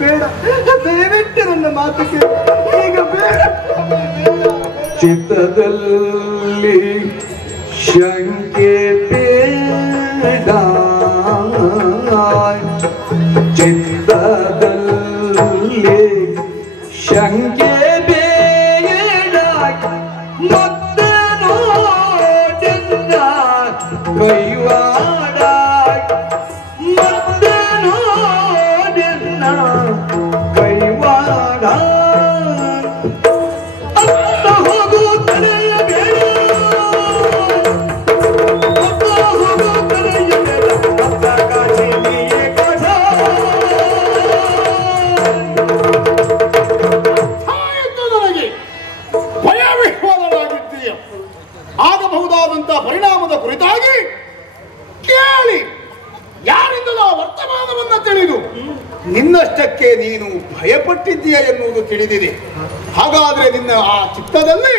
ಬೇಡ, ದಯವಿಟ್ಟು ನನ್ನ ಮಾತು ಕೇಳು. ಈಗ ಬೇಡ. ಚಿತ್ತದಲ್ಲಿ ಶಂಕೆ ಬೇಡ, ಚಿತ್ತದಲ್ಲಿ ಶಂಕೆ ಬೇಡ, ಮತ್ತೆ ನೋಡಿಲ್ಲ ಕೈವಾಡ, ಮತ್ತೆ ನೋಡಿಲ್ಲ ಕೈವಾಡ. ಆಗಬಹುದಾದಂತಹ ಪರಿಣಾಮದ ಕುರಿತಾಗಿ ಕೇಳಿ ಯಾರಿಂದಲೋ ವರ್ತಮಾನವನ್ನ ತಿಳಿದು ನಿನ್ನಷ್ಟಕ್ಕೆ ನೀನು ಭಯಪಟ್ಟಿದ್ದೀಯ ಎನ್ನುವುದು ತಿಳಿದಿದೆ. ಹಾಗಾದ್ರೆ ನಿನ್ನ ಆ ಚಿತ್ತದಲ್ಲಿ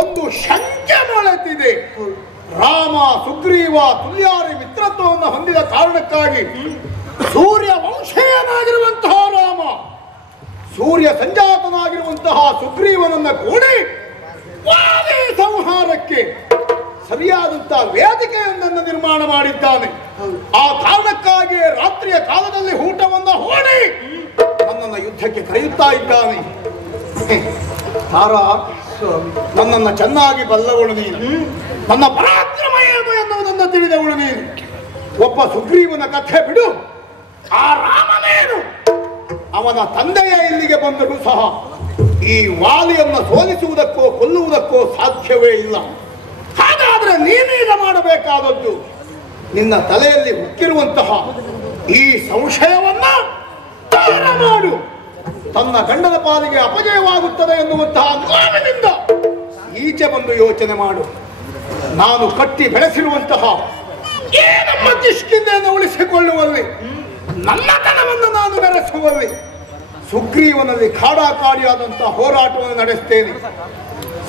ಒಂದು ಶಂಕೆ ಮೊಳೆತಿದೆ. ರಾಮ ಸುಗ್ರೀವ ತುಲ್ಯಾರಿ ಮಿತ್ರತ್ವವನ್ನು ಹೊಂದಿದ ಕಾರಣಕ್ಕಾಗಿ ಸೂರ್ಯ ವಂಶೀಯನಾಗಿರುವಂತಹ ರಾಮ, ಸೂರ್ಯ ಸಂಜಾತನಾಗಿರುವಂತಹ ಸುಗ್ರೀವನನ್ನ ಕೂಡಿ ವಾಲಿ ಸಂಹಾರಕ್ಕೆ ಸರಿಯಾದಂತಹ ವೇದಿಕೆಯೊಂದನ್ನು ನಿರ್ಮಾಣ ಮಾಡಿದ್ದಾನೆ. ಆ ಕಾರಣಕ್ಕಾಗಿ ರಾತ್ರಿಯ ಕಾಲದಲ್ಲಿ ಊಟವನ್ನು ಹೂಡಿ ನನ್ನನ್ನು ಯುದ್ಧಕ್ಕೆ ಕರೆಯುತ್ತಾ ಇದ್ದಾನೆ. ತಾರಾ, ನನ್ನನ್ನು ಚೆನ್ನಾಗಿ ಬಲ್ಲವಳು ನೀನು, ನನ್ನ ಪರಾಕ್ರಮ ಏನು ಎನ್ನುವುದನ್ನು ತಿಳಿದವಳು ನೀನು. ಒಬ್ಬ ಸುಗ್ರೀವನ ಕಥೆ ಬಿಡು, ಆ ರಾಮನೇನು ಅವನ ತಂದೆಯ ಇಲ್ಲಿಗೆ ಬಂದರೂ ಸಹ ಈ ವಾಲಿಯನ್ನು ಸೋಲಿಸುವುದಕ್ಕೋ ಕೊಲ್ಲುವುದಕ್ಕೋ ಸಾಧ್ಯವೇ ಇಲ್ಲ. ಹಾಗಾದ್ರೆ ನೀನೀಗ ಮಾಡಬೇಕಾದದ್ದು ನಿನ್ನ ತಲೆಯಲ್ಲಿ ಹುಕ್ಕಿರುವಂತಹ ಈ ಸಂಶಯವನ್ನ ದೂರ ಮಾಡು. ತನ್ನ ಗಂಡನ ಪಾಲಿಗೆ ಅಪಜಯವಾಗುತ್ತದೆ ಎನ್ನುವಂತಹ ಅನುಮಾನದಿಂದ ಈಚೆ ಬಂದು ಯೋಚನೆ ಮಾಡು. ನಾನು ಕಟ್ಟಿ ಬೆಳೆಸಿರುವಂತಹ ಈ ನಮ್ಮ ಕಿಷ್ಕಿಂದೆಯನ್ನು ಉಳಿಸಿಕೊಳ್ಳುವಲ್ಲಿ, ನನ್ನತನವನ್ನು ನಾನು ಮೆರೆಸುವಲ್ಲಿ ಸುಗ್ರೀವನಲ್ಲಿ ಖಾಡಾಖಾಡಿಯಾದಂತಹ ಹೋರಾಟವನ್ನು ನಡೆಸ್ತೇನೆ.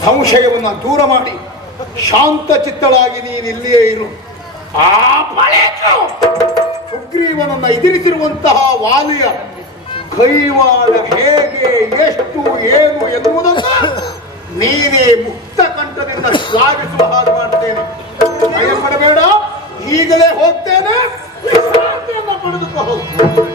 ಸಂಶಯವನ್ನು ದೂರ ಮಾಡಿ ಶಾಂತ ಚಿತ್ತಳಾಗಿ ನೀನು ಇಲ್ಲಿಯೇ ಇರು. ಆ ಬಳಿಕ ಸುಗ್ರೀವನನ್ನ ಎದುರಿಸಿರುವಂತಹ ವಾಲಿಯ ಕೈವಾಡ ಹೇಗೆ, ಎಷ್ಟು, ಏನು ಎನ್ನುವುದನ್ನು ನೀನೇ ಮುಕ್ತ ಕಂಠದಿಂದ ಶ್ಲಾಘಿಸುವ ಹಾಗೆ ಮಾಡ್ತೇನೆ. ಭಯಪಡಬೇಡ, ಈಗಲೇ ಹೋಗ್ತೇನೆ, ವಿಶ್ರಾಂತಿಯನ್ನು ಪಡೆದುಕೋ ಹೋಗ್ತೇನೆ.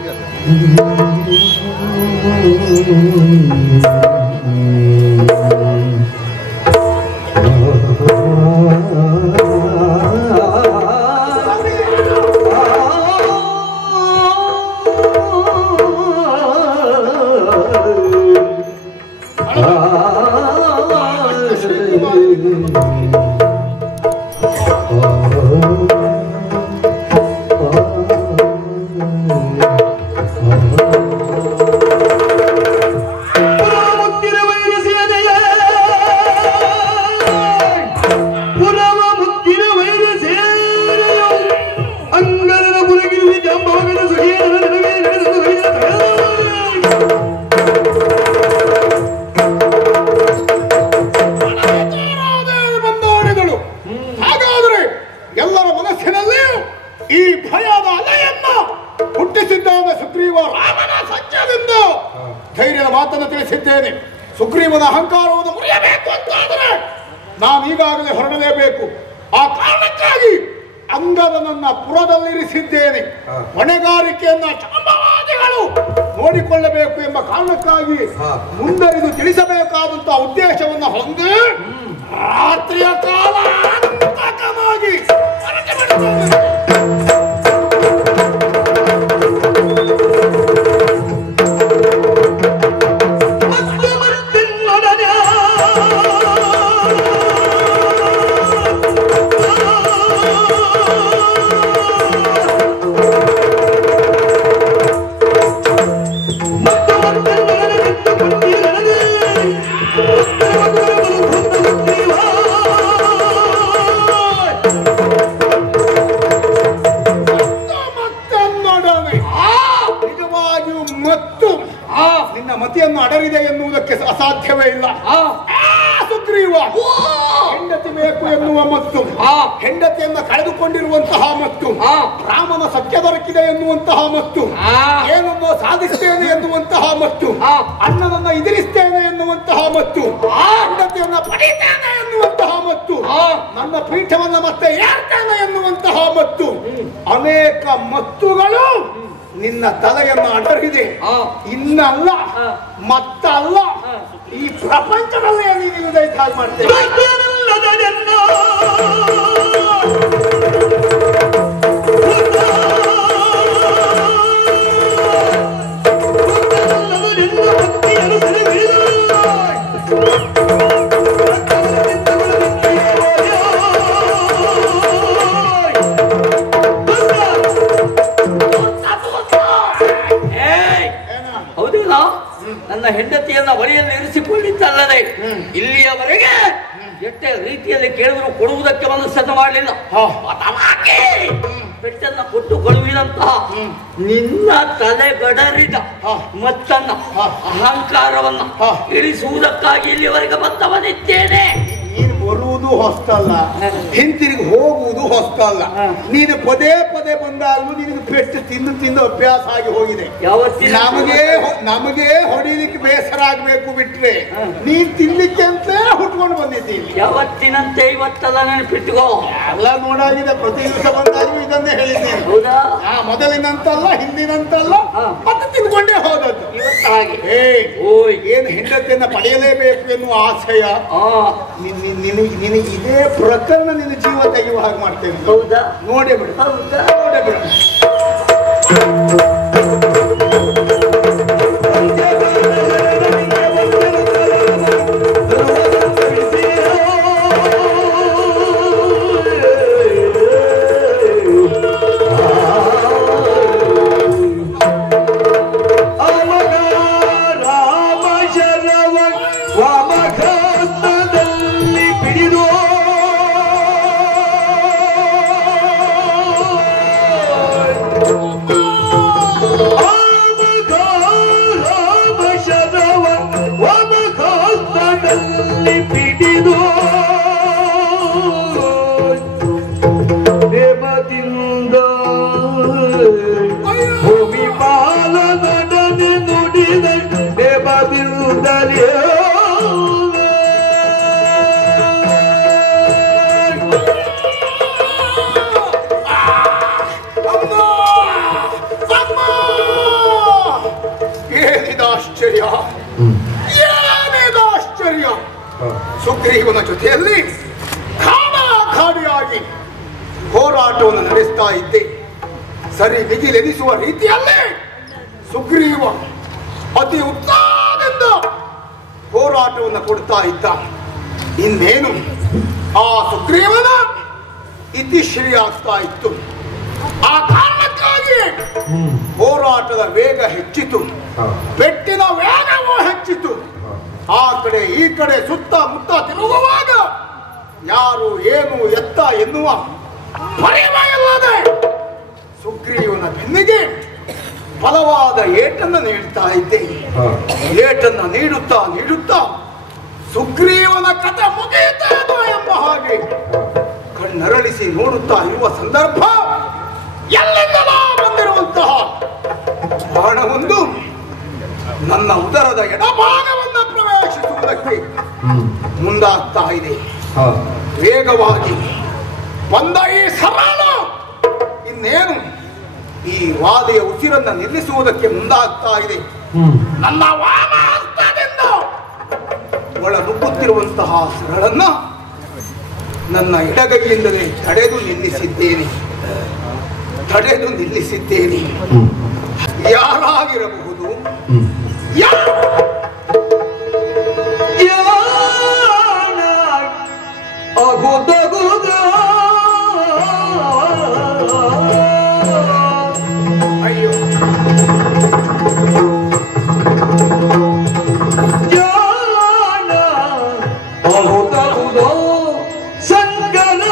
ಸುಗ್ರೀವನ ಅಹಂಕಾರವನ್ನು ಮುರಿಯಬೇಕು ಅಂತಾದರೆ ನಾನು ಈಗಾಗಲೇ ಹೊರಡಲೇಬೇಕು. ಆ ಕಾರಣಕ್ಕಾಗಿ ಅಂಗದನನ್ನ ಪುರದಲ್ಲಿರಿಸಿದ್ದೇನೆ. ಹೊಣೆಗಾರಿಕೆಯನ್ನ ಚಾಂಬವಾದಿಗಳು ನೋಡಿಕೊಳ್ಳಬೇಕು ಎಂಬ ಕಾರಣಕ್ಕಾಗಿ ಮುಂದರಿದು ತಿಳಿಸಬೇಕಾದಂತಹ ಉದ್ದೇಶವನ್ನು ಹೊಂದಿ ರಾತ್ರಿಯ ಕಾಲ ಅಂತಕವಾಗಿ ಮತಿಯನ್ನು ಅಡರಿದೆ ಎನ್ನುವುದಕ್ಕೆ ಅಸಾಧ್ಯವೇ ಇಲ್ಲ. ಸುಗ್ರೀವ ಹೆಂಡತಿ ಬೇಕು ಎನ್ನುವ ಮತ್ತು ಹೆಂಡತಿಯನ್ನ ಕಳೆದುಕೊಂಡಿರುವಂತಹ ಮತ್ತು ರಾಮನ ಸತ್ಯ ದೊರಕಿದೆ ಎನ್ನುವಂತಹ ಮತ್ತು ಏನನ್ನೋ ಸಾಧಿಸ್ತೇನೆ ಎನ್ನುವಂತಹ ಮತ್ತು ಅಣ್ಣನನ್ನ ಎದುರಿಸ್ತೇನೆ ಎನ್ನುವಂತಹ ಮತ್ತು ಹೆಂಡತಿಯನ್ನ ಪಡಿತೇನೆ ಎನ್ನುವಂತಹ ಮತ್ತು ನನ್ನ ಪೀಠವನ್ನ ಮತ್ತೆ ಏರ್ತೇನೆ ಎನ್ನುವಂತಹ ಮತ್ತು ಅನೇಕ ಮತ್ತುಗಳು ನಿನ್ನ ತಲೆಯನ್ನ ಅಡರಿದೆ. ಇನ್ನಲ್ಲ ಮತ್ತಲ್ಲ, ಈ ಪ್ರಪಂಚದಲ್ಲೇ ನೀನು ದಯಚಾಗಿ ಮಾಡ್ತೇನೆ. ನನ್ನ ಹೆಂಡತಿಯನ್ನ ಬಳಿಯಲ್ಲಿ ಇರಿಸಿಕೊಂಡಿದ್ದಲ್ಲದೆ ಇಲ್ಲಿಯವರೆಗೆ ಎಷ್ಟೇ ರೀತಿಯಲ್ಲಿ ಕೇಳಿದ್ರು ಕೊಡುವುದಕ್ಕೆ ಮನಸ್ಸನ್ನು ಮಾಡಲಿಲ್ಲ. ಪೆಟ್ಟನ್ನ ಕೊಟ್ಟು ಕೊಡುವಿದಂತಹ ನಿನ್ನ ತಲೆಗಡರಿದ ಮತ್ತನ್ನ ಅಹಂಕಾರವನ್ನ ಇಳಿಸುವುದಕ್ಕಾಗಿ ಇಲ್ಲಿಯವರೆಗೆ ಬಂದವನಿದ್ದೇನೆ. ನೀನು ಬರುವುದು ಹೊಸ್ತಲ್ಲ, ಹಿಂತಿರುಗಿ ಹೋಗುವುದು ಹೊಸ್ತಲ್ಲ. ನೀನು ಪದೇ ಪದೇ ಬಂದಾಗಲೂ ನಿನಗೆ ಪೆಟ್ಟು ತಿಂದು ತಿಂದು ಅಭ್ಯಾಸ ಆಗಿ ಹೋಗಿದೆ. ನಮಗೆ ಹೊಡಿಲಿಕ್ಕೆ ಬೇಸರ ಆಗ್ಬೇಕು ಬಿಟ್ರೆ ನೀನ್ ತಿನ್ಲಿಕ್ಕೆ ಅಂತಲೇ ಹುಟ್ಕೊಂಡು ಬಂದಿದ್ದೀನಿ. ಯಾವತ್ತಿನಂತೆ ಇವತ್ತೆಲ್ಲ ನೆನಪಿಟ್ಟುಕೋ. ಎಲ್ಲ ನೋಡಾಗಿದೆ, ಪ್ರತಿ ದಿವಸ ಬಂದಾಗೂ ಇದನ್ನೇ ಹೇಳಿದ್ದೀನಿ. ಹೌದಾ? ಮೊದಲಿನಂತಲ್ಲ, ಹಿಂದಿನಂತಲ್ಲ, ಮತ್ತೆ ತಿನ್ಕೊಂಡೇ ಹೋದದ್ದು. ಏನ್ ಹೆಂಡತಿಯನ್ನ ಪಡೆಯಲೇಬೇಕು ಎನ್ನುವ ಆಶಯ ನಿನಗೆ ಇದೇ ಪ್ರಕರಣ ನಿನ್ನ ಜೀವ ತೆಗೆಯುವ ಹಾಗೆ ಮಾಡ್ತೇನೆ. ಹೌದಾ? ನೋಡೇ ಬಿಡು, ನೋಡೇ ಬಿಡು. ಸುಗ್ರೀವನ ಜೊತೆಯಲ್ಲಿ ಖಾಡಿಯಾಗಿ ಹೋರಾಟವನ್ನು ನಡೆಸ್ತಾ ಇದ್ದೆ. ಸರಿ ಬಿಗಿಲೆನಿಸುವ ರೀತಿಯಲ್ಲಿ ಸುಗ್ರೀವ ಅತಿ ಉತ್ಸಾಹದಿಂದ ಹೋರಾಟವನ್ನು ಕೊಡ್ತಾ ಇದ್ದ. ಇನ್ನೇನು ಆ ಸುಗ್ರೀವನ ಇತಿಶ್ರೀ ಆಗ್ತಾ ಇತ್ತು. ಆ ಕಾರಣಕ್ಕಾಗಿ ಹೋರಾಟದ ವೇಗ ಹೆಚ್ಚಿತು, ಪೆಟ್ಟಿನ ವೇಗವೂ ಹೆಚ್ಚಿತು. ಆ ಕಡೆ ಈ ಕಡೆ ಸುತ್ತ ಮುತ್ತ ತಿರುಗುವಾಗ ಯಾರು ಏನು ಎತ್ತ ಎನ್ನುವ ಪರಿವಲ್ಲದೆ ಸುಗ್ರೀವನ ಬೆನ್ನಿಗೆ ಬಲವಾದ ಏಟನ್ನು ನೀಡುತ್ತಾ ಇದ್ದೆ. ಏಟನ್ನು ನೀಡುತ್ತಾ ನೀಡುತ್ತಾ ಸುಗ್ರೀವನ ಕಥೆ ಮುಗಿಯಿತೇನೋ ಎಂಬ ಹಾಗೆ ಕಣ್ಣರಳಿಸಿ ನೋಡುತ್ತಾ ಇರುವ ಸಂದರ್ಭ ಎಲ್ಲಿಂದಲೋ ಬಂದಿರುವಂತಹ ಬಾಣವೊಂದು ನನ್ನ ಉದರದ ಎಡಭಾಗವನ್ನು ಪ್ರವೇಶಿಸುವುದಕ್ಕೆ ಮುಂದಾಗ್ತಾ ಇದೆ. ವೇಗವಾಗಿ ಬಂದ ಈ ಸರಳ ಇನ್ನೇನು ಈ ವಾದಿಯ ಉಸಿರನ್ನ ನಿಲ್ಲಿಸುವುದಕ್ಕೆ ಮುಂದಾಗ್ತಾ ಇದೆ. ನನ್ನ ವಾಮಹಸ್ತದಿಂದ ಒಳ ನುಗ್ಗುತ್ತಿರುವಂತಹ ಸರಳನ್ನ ನನ್ನ ಎಡಗೈಯಿಂದಲೇ ತಡೆದು ನಿಲ್ಲಿಸಿದ್ದೇನೆ. ಯಾರಾಗಿರಬಹುದು? ಅಯ್ಯೋ, ಸಂಗನ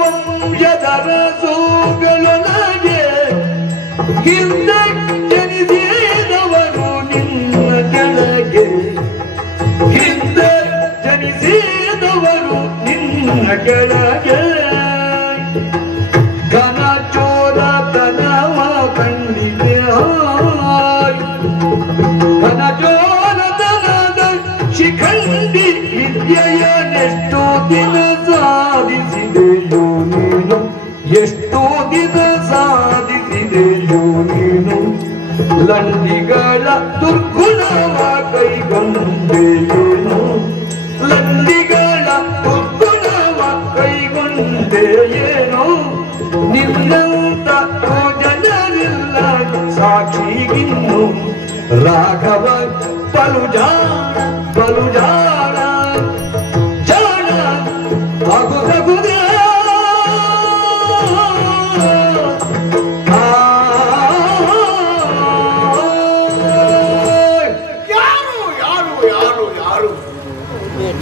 ವಂಶಧರ ಸೋಗಳೊಳಗೆ ಹಿಂದೆ ಜನಿಸಿದವರು ನಿನ್ನ ಕೆಳಗೆ ಹಿಂದೆ ಜನಿಸಿದವರು ನಿನ್ನ ಕೆಳಗೆ ಘನ ಚೋರತನವ ಕಂಡಿದೆ ಘನ ಚೋರತನದ ಶಿಖಂಡಿ ವಿದ್ಯೆಯನ್ನೆಷ್ಟೋ ದಿನ ಸಾಧಿಸಿದೆಯೋ ನೀನು ಎಷ್ಟೋ ದಿನ ಸಾಧಿಸಿದೆಯೋ ನೀನು ಲಂಡಿಗಳ ದುರ್ಗುಣವ ಕೈಗೊಂಡೆಯೇನು ಲಂಡಿಗಳ ದುರ್ಗುಣವ ಕೈಗೊಂಡೆಯೇನು ನಿನ್ನಂತ ಜನರಿಲ್ಲ ಸಾಕ್ಷಿಗಿನ್ನು ರಾಘವ ಬಲುಜಾಣ ಬಲುಜಾಣ ಜಾಣ ಅಗುದಗುದ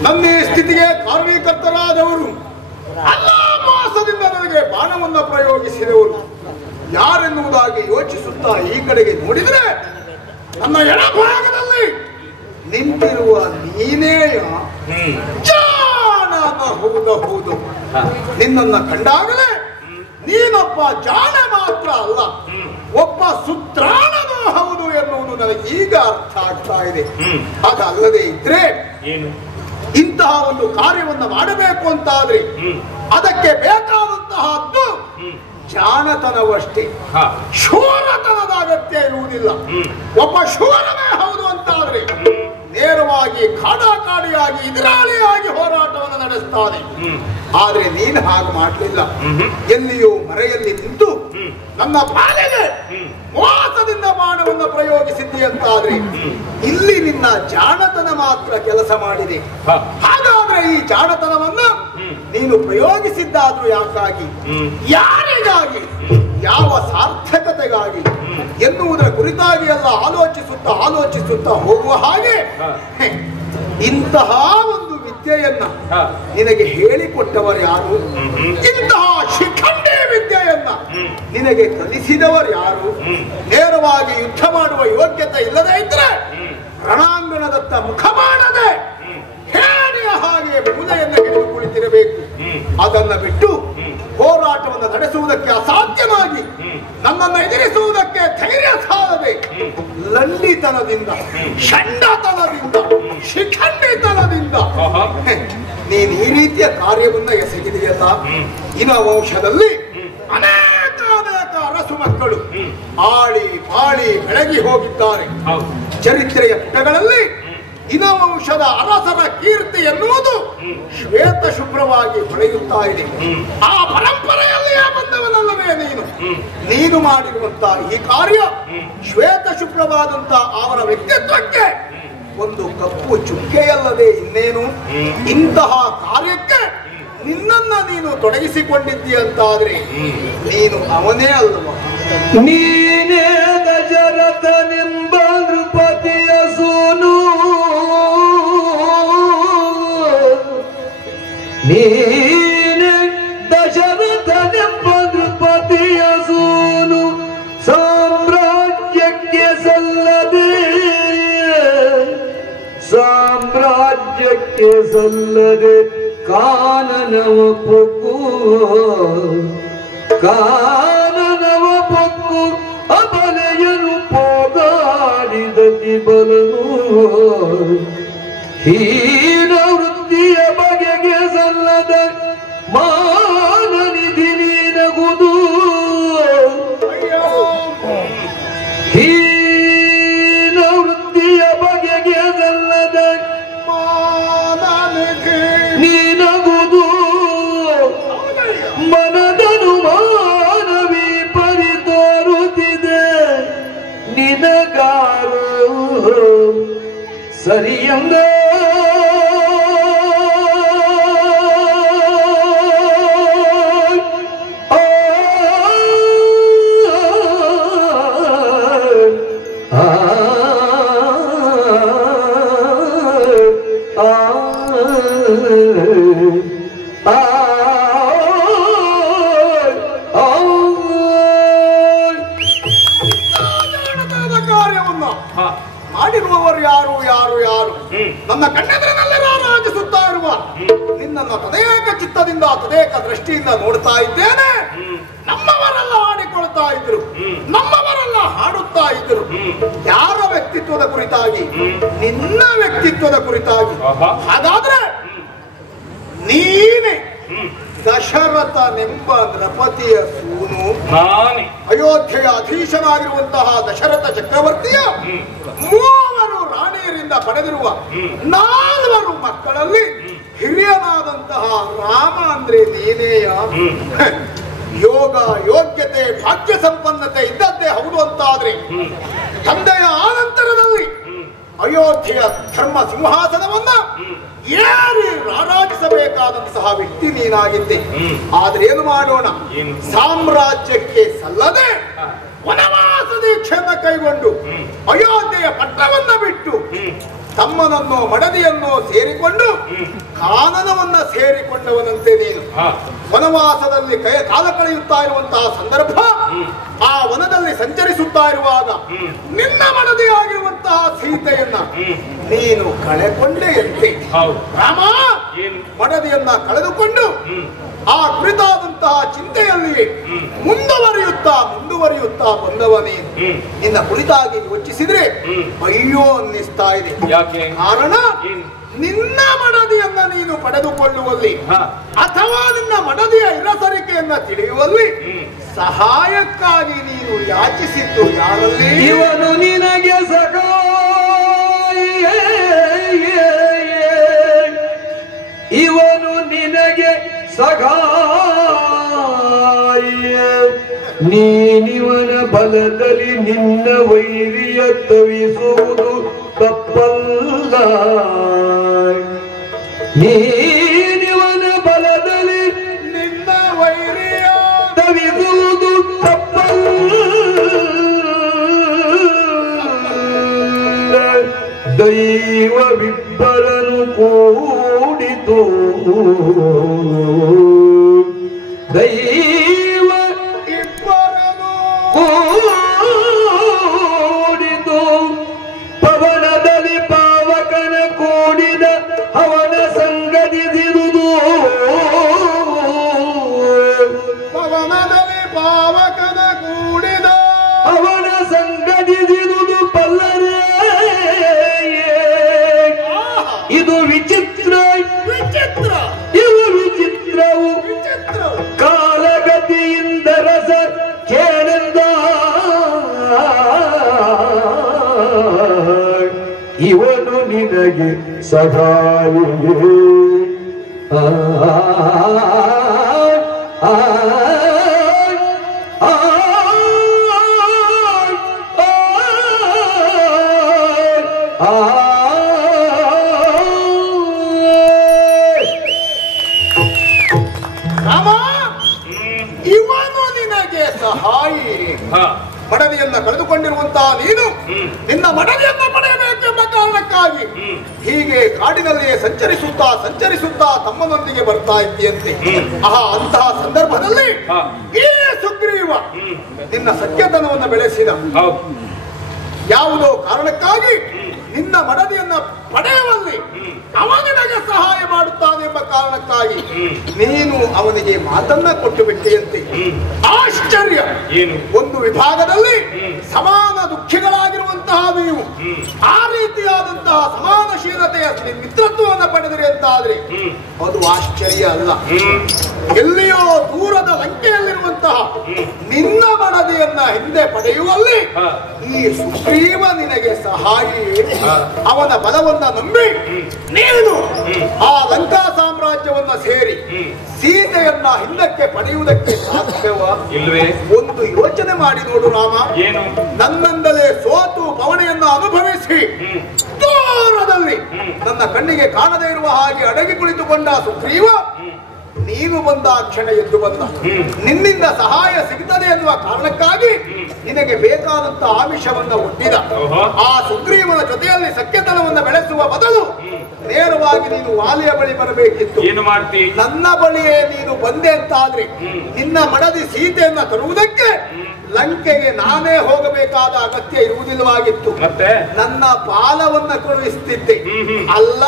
ನನ್ನ ಈ ಸ್ಥಿತಿಗೆ ಕಾರಣೀಕರ್ತರಾದವರು ಅಲ್ಲ ಮಾಸದಿಂದ ನನಗೆ ಬಾಣವನ್ನು ಪ್ರಯೋಗಿಸಿದವರು ಯಾರೆನ್ನುವುದಾಗಿ ಯೋಚಿಸುತ್ತಾ ಈ ಕಡೆಗೆ ನೋಡಿದರೆ ನನ್ನ ಎಡಭಾಗದಲ್ಲಿ ನಿಂತಿರುವ ನೀನೇಯ ಜಾಣ ಹೌದು ನಿನ್ನನ್ನು ಕಂಡಾಗಲೇ ನೀನೊಬ್ಬ ಜಾಣ ಮಾತ್ರ ಅಲ್ಲ ಒಬ್ಬ ಸುತ್ರಾಣನೂ ಹೌದು ಎನ್ನುವುದು ನನಗೆ ಈಗ ಅರ್ಥ ಆಗ್ತಾ ಇದೆ. ಅದಲ್ಲದೆ ಇದ್ರೆ ಇಂತಹ ಒಂದು ಕಾರ್ಯವನ್ನು ಮಾಡಬೇಕು ಅಂತಾದ್ರೆ ಅದಕ್ಕೆ ಬೇಕಾದಂತಹದ್ದು ಜಾಣತನವಷ್ಟೇ, ಶೂರತನದ ಅಗತ್ಯ ಇರುವುದಿಲ್ಲ. ಒಬ್ಬ ಶೂರನೇ ಹೌದು ಅಂತಾದ್ರೆ ನೇರವಾಗಿ ಕಾಡಾಕಾಡಿಯಾಗಿ ಎದುರಾಳಿಯಾಗಿ ಹೋರಾಟವನ್ನು ನಡೆಸ್ತಾನೆ. ಆದ್ರೆ ನೀನು ಹಾಗೆ ಮಾಡಲಿಲ್ಲ. ಎಲ್ಲಿಯೂ ಮರೆಯಲ್ಲಿ ನಿಂತು ನನ್ನ ಪಾಲಿಗೆ ಮೋಸದಿಂದ ಬಾಣವನ್ನು ಪ್ರಯೋಗಿಸಿದ್ದಿ ಅಂತಾದ್ರೆ ಇಲ್ಲಿ ನಿನ್ನ ಜಾಣತನ ಮಾತ್ರ ಕೆಲಸ ಮಾಡಿದೆ. ಹಾಗಾದ್ರೆ ಈ ಜಾಣತನವನ್ನು ನೀನು ಪ್ರಯೋಗಿಸಿದ್ದಾದ್ರೂ ಯಾಕಾಗಿ, ಯಾರಿಗಾಗಿ, ಯಾವ ಸಾರ್ಥಕತೆಗಾಗಿ ಎನ್ನುವುದರ ಕುರಿತಾಗಿ ಎಲ್ಲ ಆಲೋಚಿಸುತ್ತಾ ಹೋಗುವ ಹಾಗೆ ಇಂತಹ ಒಂದು ವಿದ್ಯೆಯನ್ನ ನಿನಗೆ ಹೇಳಿಕೊಟ್ಟವರು ಯಾರು, ಇಂತಹ ಶಿಖಂಡಿ ವಿದ್ಯೆಯನ್ನ ನಿನಗೆ ಕಲಿಸಿದವರು ಯಾರು, ನೇರವಾಗಿ ಯುದ್ಧ ಮಾಡುವ ಯೋಗ್ಯತೆ ಇಲ್ಲದೆ ಇದ್ರೆ ರಣಾಂಗಣದತ್ತ ಮುಖ ಮಾಡದೆ ಹೇಡಿಯ ಹಾಗೆ ಮೂಲೆಯನ್ನು ಹಿಡಿದು ಕುಳಿತಿರಬೇಕು. ಅದನ್ನ ಬಿಟ್ಟು ಹೋರಾಟವನ್ನು ನಡೆಸುವುದಕ್ಕೆ ಅಸಾಧ್ಯವಾಗಿ ನನ್ನನ್ನು ಎದುರಿಸುವುದಕ್ಕೆ ಧೈರ್ಯ ಸಾಲದೆ ಲಂಡಿತನದಿಂದ, ಷಂಡತನದಿಂದ, ಶಿಖಂಡಿತನದಿಂದ ನೀನು ಈ ರೀತಿಯ ಕಾರ್ಯವನ್ನ ಎಸಗಿದೆಯಲ್ಲ. ಇನ ವಂಶದಲ್ಲಿ ಅನೇಕ ಅರಸು ಮಕ್ಕಳು ಆಳಿ ಪಾಳಿ ಬೆಳಗಿ ಹೋಗಿದ್ದಾರೆ. ಚರಿತ್ರೆಯ ಪುಟಗಳಲ್ಲಿ ಇನ ವಂಶದ ಅರಸರ ಕೀರ್ತಿ ಎನ್ನುವುದು ಶ್ವೇತ ಶುಭ್ರವಾಗಿ ಹೊಳೆಯುತ್ತಾ ಇದೆ. ಆ ಪರಂಪರೆಯಲ್ಲಿಯೇ ಬಂದವನಲ್ಲವೇ ನೀನು ಮಾಡಿರುವಂತಹ ಈ ಕಾರ್ಯ ಶ್ವೇತ ಶುಭ್ರವಾದಂತಹ ಅವರ ವ್ಯಕ್ತಿತ್ವಕ್ಕೆ ಒಂದು ಕಪ್ಪು ಚುಕ್ಕೆಯಲ್ಲದೆ ಇನ್ನೇನು. ಇಂತಹ ಕಾರ್ಯಕ್ಕೆ ನಿನ್ನನ್ನ ನೀನು ತೊಡಗಿಸಿಕೊಂಡಿದ್ದೀಯ ಅಂತಾದ್ರೆ ನೀನು ಅವನೇ ಅಲ್ಲವ. ನೀನೇ ದಶರಥನೆಂಬ ನೃಪತಿಯ ಸೋನು, ನೀನೇ ದಶರಥನೆಂಬ ನೃಪತಿಯ ಸೋನು, ಸಾಮ್ರಾಜ್ಯಕ್ಕೆ ಸಲ್ಲದೆ ಕಾನನವ ಪೊಕ್ಕು ಅಬಲೆಯನು ಪೋಗಾಡಿದತಿ ಬಲನು, ಹೀನ ವೃತ್ತಿಯ ಬಗೆಗೆ ಸಲ್ಲದ ಮಾನನಿಧಿ ನೀನಗುದು, ಹೀನ ವೃತ್ತಿಯ ಬಗೆಗೆ ಸಲ್ಲದ ನೀನಗುದು, ಮನದನು ಮಾನವಿ ಪರಿತೋರುತ್ತಿದೆ ನಿನಗಾರು ಸರಿಯಂಗ. ಮಾಡಿರುವವರು ಯಾರು ಯಾರು ಯಾರು ನನ್ನ ಕಣ್ಣೆದುರಿನಲ್ಲಿ ರಾರಾಜಿಸುತ್ತಾ ಇರುವ ನಿನ್ನನ್ನು ತದೇಕ ಚಿತ್ತದಿಂದ ತದೇಕ ದೃಷ್ಟಿಯಿಂದ ನೋಡ್ತಾ ಇದ್ದೇನೆ. ನಮ್ಮವರೆಲ್ಲ ಆಡಿಕೊಳ್ತಾ ಇದ್ರು, ನಮ್ಮವರೆಲ್ಲ ಹಾಡುತ್ತಾ ಇದ್ರು. ಯಾರ ವ್ಯಕ್ತಿತ್ವದ ಕುರಿತಾಗಿ? ನಿನ್ನ ವ್ಯಕ್ತಿತ್ವದ ಕುರಿತಾಗಿ. ಹಾಗಾದ್ರೆ ನೀನೆ ದಶರಥನೆಂಬ ನೃಪತಿಯ ಸೂನು, ಅಯೋಧ್ಯೆಯ ಅಧೀಶನಾಗಿರುವಂತಹ ದಶರಥ ಚಕ್ರವರ್ತಿಯ 3 ರಾಣಿಯರಿಂದ ಪಡೆದಿರುವ 4 ಮಕ್ಕಳಲ್ಲಿ ಹಿರಿಯನಾದಂತಹ ರಾಮ ಅಂದ್ರೆ ನೀನೇಯ? ಯೋಗ ಯೋಗ್ಯತೆ ಭಾಗ್ಯ ಸಂಪನ್ನತೆ ಇದ್ದದ್ದೇ ಹೌದು ಅಂತಾದ್ರೆ ತಂದೆಯ ಆನಂತರದಲ್ಲಿ ಅಯೋಧ್ಯೆಯ ಧರ್ಮ ಸಿಂಹಾಸನವನ್ನ ಏರಿ ರಾರಾಜಿಸಬೇಕಾದಂತಹ ವ್ಯಕ್ತಿ ನೀನಾಗಿದ್ದೆ. ಆದ್ರೆ ಏನು ಮಾಡೋಣ, ಸಾಮ್ರಾಜ್ಯಕ್ಕೆ ಸಲ್ಲದೆ ವನವಾಸ ದೀಕ್ಷೆಯನ್ನು ಕೈಗೊಂಡು ಅಯೋಧ್ಯೆಯ ಪಟ್ಟಣವನ್ನ ಬಿಟ್ಟು ತಮ್ಮನನ್ನು ಮಡದಿಯನ್ನು ಸೇರಿಕೊಂಡು ಕಾನನವನ್ನ ಸೇರಿಕೊಂಡವನಂತೆ ನೀನು ವನವಾಸದಲ್ಲಿ ಕಾಲ ಕಳೆಯುತ್ತಾ ಇರುವಂತಹ ಸಂದರ್ಭ, ಆ ವನದಲ್ಲಿ ಸಂಚರಿಸುತ್ತಾ ಇರುವಾಗ ನಿನ್ನ ಮಡದಿಯಾಗಿರುವಂತಹ ಸೀತೆಯನ್ನ ನೀನು ಕಳೆಕೊಂಡೆಯಂತೆ. ರಾಮ ಮಡದಿಯನ್ನ ಕಳೆದುಕೊಂಡು ಆ ಕುರಿತಾದಂತಹ ಚಿಂತೆಯಲ್ಲಿ ಮುಂದುವರಿಯುತ್ತಾ ಬಂದವ ನೀನು. ನಿನ್ನ ಕುರಿತಾಗಿ ಯೋಚಿಸಿದ್ರೆ ಅಯ್ಯೋ ಅನ್ನಿಸ್ತಾ ಇದೆ. ಕಾರಣ ನಿನ್ನ ಮಡದಿಯನ್ನ ನೀನು ಪಡೆದುಕೊಳ್ಳುವಲ್ಲಿ ಅಥವಾ ನಿನ್ನ ಮಡದಿಯ ಇರಸರಿಕೆಯನ್ನ ತಿಳಿಯುವಲ್ಲಿ ಸಹಾಯಕ್ಕಾಗಿ ನೀನು ಯಾಚಿಸಿದ್ದು ಯಾರಲ್ಲಿ? ಇವನು ನಿನಗೆ ಇವನು ನಿನಗೆ ಸಹಾಯ, ನೀನಿವನ ಬಲದಲ್ಲಿ ನಿನ್ನ ವೈರಿಯ ತವಿಸುವುದು ತಪ್ಪಲ್ಲ. ನೀನಿವನ ಬಲದಲ್ಲಿ ನಿನ್ನ ವೈರಿಯ ತವಿಸುವುದು ತಪ್ಪಲ್ಲ. ದೈವವಿಬ್ಬರನು ಕೂಡಿತು, ದೈವ ಇಬ್ಬರನು ಕೂಡಿತು. ಪವನದಲ್ಲಿ ಪಾವಕನ ಕೂಡಿದ ಅವನ ಸಂಗತಿಸಿದುದು, ಪವನದಲ್ಲಿ ಪಾವಕನ ಕೂಡಿದ ಅವನ ಸಂಗತಿಸಿದುದು ಪಲ್ಲರೇ. ಇದು ವಿಚಿತ್ರ, ವಿಚಿತ್ರ, ಇದು ವಿಚಿತ್ರವು ವಿಚಿತ್ರ. ಕಾಲಗತಿಯಿಂದ ರಸ ಕೇಳೆಂದ ಇವನು ನಿನಗೆ ಸಹಾಯ. ರಾಮ, ಇವನು ನಿನಗೆ ಸಹಾಯಿ. ಮಡದಿಯನ್ನ ಕಳೆದುಕೊಂಡಿರುವಂತಹ ನೀನು ನಿನ್ನ ಮಡದಿಯನ್ನ ಪಡೆಯಬೇಕೆಂಬ ಕಾರಣಕ್ಕಾಗಿ ಹೀಗೆ ಕಾಡಿನಲ್ಲಿಯೇ ಸಂಚರಿಸುತ್ತಾ ತಮ್ಮನೊಂದಿಗೆ ಬರ್ತಾ ಇದ್ದೀಯಂತೆ. ಅಂತಹ ಸಂದರ್ಭದಲ್ಲಿ ಈ ಸುಗ್ರೀವ ನಿನ್ನ ಸತ್ಯತನವನ್ನು ಬೆಳೆಸಿದ. ಯಾವುದೋ ಕಾರಣಕ್ಕಾಗಿ ನಿನ್ನ ಮಡದಿಯನ್ನ ಪಡೆಯುವಲ್ಲಿ ಅವನಿಗೆ ಸಹಾಯ ಮಾಡುತ್ತಾನೆ ಎಂಬ ಕಾರಣಕ್ಕಾಗಿ ನೀನು ಅವನಿಗೆ ಮಾತನ್ನ ಕೊಟ್ಟು ಬಿಟ್ಟೆಯಂತೆ. ಆಶ್ಚರ್ಯ! ಒಂದು ವಿಭಾಗದಲ್ಲಿ ಸಮಾನ ದುಃಖಿಗಳಾಗಿರುವಂತಹ ನೀವು ಆ ರೀತಿಯಾದಂತಹ ಸಮಾನಶೀಲತೆಯ ಮಿತ್ರತ್ವವನ್ನು ಪಡೆದಿರಿ ಅಂತಾದ್ರೆ ಅದು ಆಶ್ಚರ್ಯ ಅಲ್ಲ. ಎಲ್ಲಿಯೋ ದೂರದ ಲಂಕೆಯಲ್ಲಿರುವಂತಹ ನಿನ್ನ ಮಡದಿಯನ್ನ ಹಿಂದೆ ಪಡೆಯುವಲ್ಲಿ ಈ ಸುಗ್ರೀವ ನಿನಗೆ ಸಹಾಯಿ. ಅವನ ಬಲವನ್ನ ನಂಬಿ ನೀನು ಆ ಲಂಕಾ ಸಾಮ್ರಾಜ್ಯವನ್ನ ಸೇರಿ ಸೀತೆಯನ್ನ ಹಿಂದಕ್ಕೆ ಪಡೆಯುವುದಕ್ಕೆ ಸಾಧ್ಯವ? ಇಲ್ವೇ? ಒಂದು ಯೋಚನೆ ಮಾಡಿ ನೋಡು ರಾಮ. ಏನು? ನನ್ನಿಂದಲೇ ಸೋತು ಪವನೆಯನ್ನು ಅನುಭವಿಸಿ ದೂರದಲ್ಲಿ ನನ್ನ ಕಣ್ಣಿಗೆ ಕಾಣದೇ ಇರುವ ಹಾಗೆ ಅಡಗಿ ಕುಳಿತುಕೊಂಡ ಸುಗ್ರೀವ ನೀನು ಬಂದ ಕ್ಷಣ ಎದ್ದು ಬಂದ. ನಿನ್ನಿಂದ ಸಹಾಯ ಸಿಗುತ್ತದೆ ಎನ್ನುವ ಕಾರಣಕ್ಕಾಗಿ ನಿನಗೆ ಬೇಕಾದಂತಹ ಆಮಿಷವನ್ನ ಒಡ್ಡಿದ. ಆ ಸುಗ್ರೀವನ ಜೊತೆಯಲ್ಲಿ ಸಖ್ಯತನವನ್ನು ಬೆಳೆಸುವ ಬದಲು ನೇರವಾಗಿ ನೀನು ವಾಲಿಯ ಬಳಿ ಬರಬೇಕಿತ್ತು. ಏನು ಮಾಡ್ತಿ? ನನ್ನ ಬಳಿಯೇ ನೀನು ಬಂದೆ ಅಂತಾದ್ರೆ ನಿನ್ನ ಮಡದಿ ಸೀತೆಯನ್ನ ತರುವುದಕ್ಕೆ ಲಂಕೆಗೆ ನಾನೇ ಹೋಗಬೇಕಾದ ಅಗತ್ಯ ಇರುವುದಿಲ್ಲವಾಗಿತ್ತು. ಮತ್ತೆ ನನ್ನ ಬಾಲವನ್ನ ಕಳುಹಿಸ್ತಿದ್ದೆ, ಅಲ್ಲ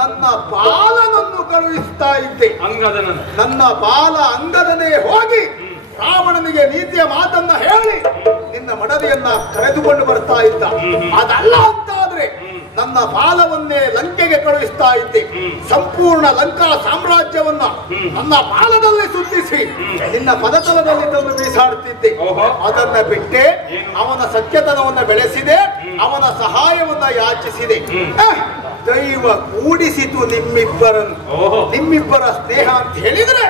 ನನ್ನ ಬಾಲನನ್ನು ಕಳುಹಿಸ್ತಾ ಇದ್ದೆ. ನನ್ನ ಬಾಲ ಅಂಗದನೇ ಹೋಗಿ ರಾವಣನಿಗೆ ನೀತಿಯ ಮಾತನ್ನ ಹೇಳಿ ನಿನ್ನ ಮಡದಿಯನ್ನ ಕರೆದುಕೊಂಡು ಬರ್ತಾ ಇದ್ದ. ಅದಲ್ಲ ಅಂತಾದ್ರೆ ನನ್ನ ಬಾಲವನ್ನೇ ಲಂಕೆಗೆ ಕಳುಹಿಸ್ತಾ ಇದ್ದೆ. ಸಂಪೂರ್ಣ ಲಂಕಾ ಸಾಮ್ರಾಜ್ಯವನ್ನ ನನ್ನ ಬಾಲದಲ್ಲಿ ಸುತ್ತಿಸಿ ನಿನ್ನ ಪದತಲದಲ್ಲಿ ತಂದು ಬೀಸಾಡುತ್ತಿದ್ದೆ. ಅದನ್ನ ಬಿಟ್ಟೆ ಅವನ ಸತ್ಯತನವನ್ನ ಬೆಳೆಸಿದೆ, ಅವನ ಸಹಾಯವನ್ನ ಯಾಚಿಸಿದೆ. ದೈವ ಕೂಡಿಸಿತು ನಿಮ್ಮಿಬ್ಬರ ಸ್ನೇಹ ಅಂತ ಹೇಳಿದ್ರೆ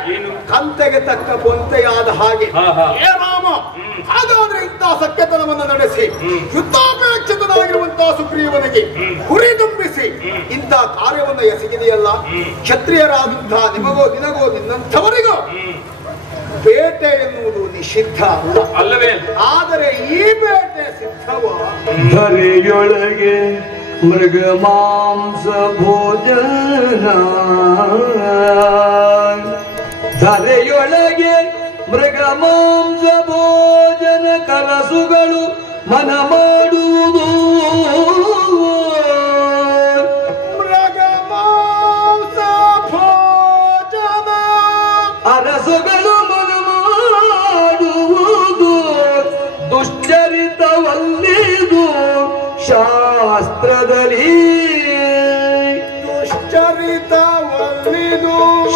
ಕಂತೆಗೆ ತಕ್ಕ ಪೊಂತೆಯಾದ ಹಾಗೆ. ಏ ರಾಮ, ಹಾಗಾದ್ರೆ ಇಂತಹ ಸತ್ಯತನವನ್ನು ನಡೆಸಿ ಯುದ್ಧಾಪೇಕ್ಷಿತನಾಗಿರುವಂತಹ ಸುಗ್ರೀವನಿಗೆ ಹುರಿದುಂಬಿಸಿ ಇಂತಹ ಕಾರ್ಯವನ್ನು ಎಸಗಿದೆಯಲ್ಲ. ಕ್ಷತ್ರಿಯರಾದಂತಹ ನಿನಗೋ ನಿನ್ನಂಥವರಿಗೋ ಬೇಟೆ ಎನ್ನುವುದು ನಿಷಿದ್ಧ ಅಲ್ಲವೇ? ಆದರೆ ಈ ಬೇಟೆ ಸಿದ್ಧವ. ಧರೆಯೊಳಗೆ ಮೃಗ ಮಾಂಸ ಭೋಜನ, ಧರೆಯೊಳಗೆ ಮೃಗ ಮಾಂಸ ಭೋಜನ ಕನಸುಗಳು ಮನ ಮಾಡುವುದು. ಮೃಗ ಮಾಂಸ ಭೋಜನ ಅರಸುಗಳು ಮನ ಮಾಡುವುದು ದುಶ್ಚರಿತವಲ್ಲಿದು ಶಾಸ್ತ್ರದಲ್ಲಿ.